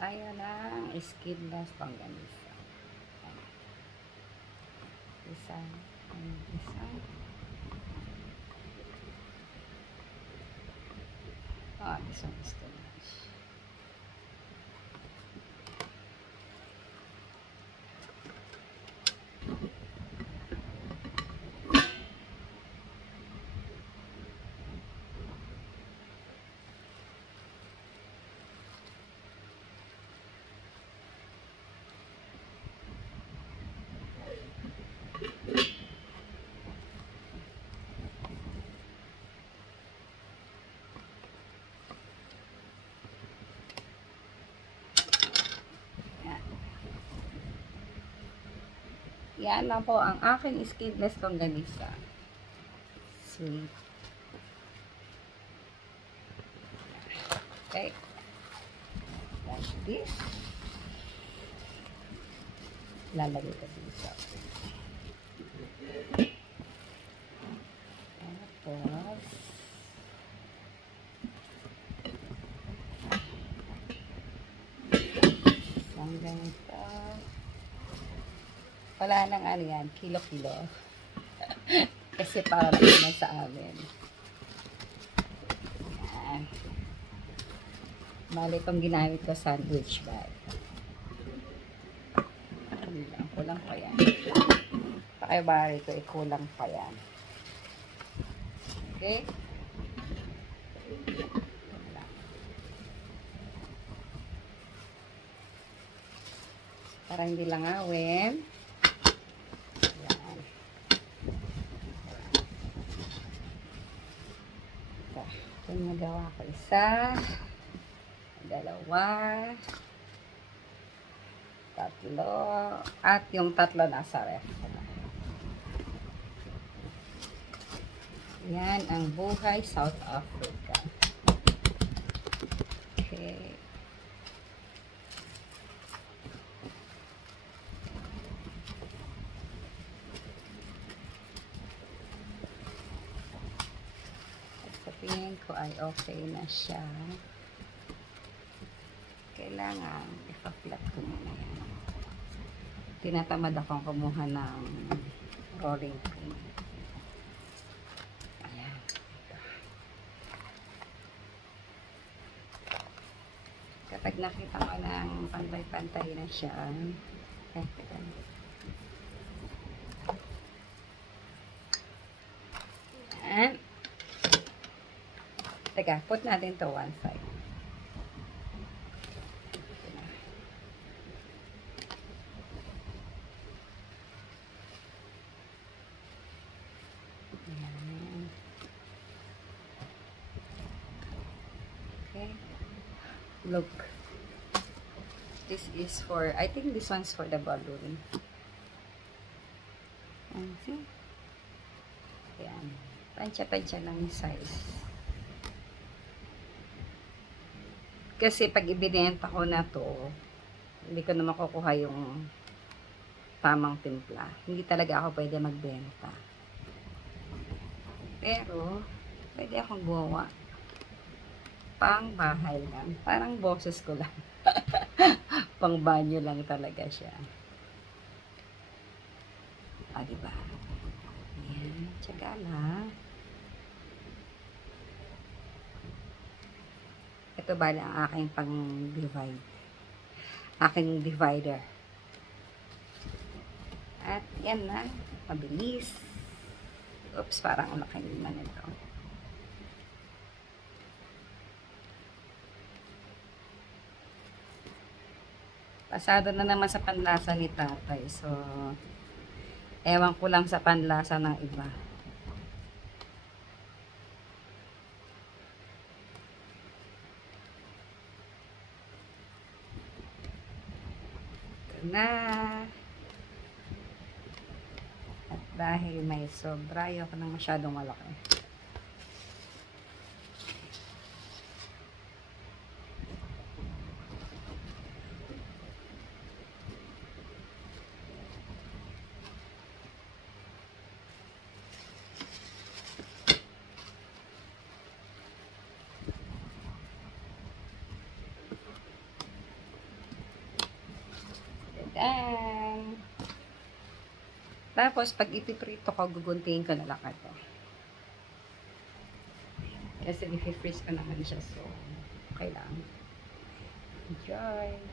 tayo ng skinless longganisa. Isa. This one is too much. Yan lang po ang aking skinless longganisa. Sweet. Okay. Like this. Lalagay ko dito. Tapos, isang ganito. Wala nang ano yan, kilo-kilo. Kasi para naman sa amin. Yan. Bali itong ginamit ko sandwich bag. Kulang pa yan. Pakibari ko, kulang pa yan. Okay? Para hindi lang awin. Ito nagawa ko isa, dalawa, tatlo, at yung tatlo nasa ref. Yan ang buhay South Africa. Okay. Tingin ko ay okay na siya. Kailangan ipa-flat ko muna yan. Tinatamad akong kumuha ng rolling pin. Ayan. Kapag nakita mo ng pantay-pantay na siya, ayan. Teka, put natin to one side. Ayan. Okay. Look. This is for, I think this one's for the balloon. And see? Ayan. Tansya-tansya lang yung size. Kasi pag ibinenta ko na to, hindi ko na makukuha yung tamang timpla. Hindi talaga ako pwede magbenta. Pero, pwede akong gumawa. Pang bahay lang. Parang boses ko lang. Pang banyo lang talaga siya. Diba? Ayan, tsaga lang. Ito bali ang aking pang-divide. Aking divider. At yan na. Mabilis. Oops, parang ang laki naman ito. Pasado na naman sa panlasa ni tatay. So, ewan ko lang sa panlasa ng iba. Na at dahil may sobra, ayoko nang masyadong malaki. Tadaan! Tapos, pag ipiprito ko, guguntingin ko na lang ito. Kasi i-freeze ko naman siya. So, okay lang. Enjoy!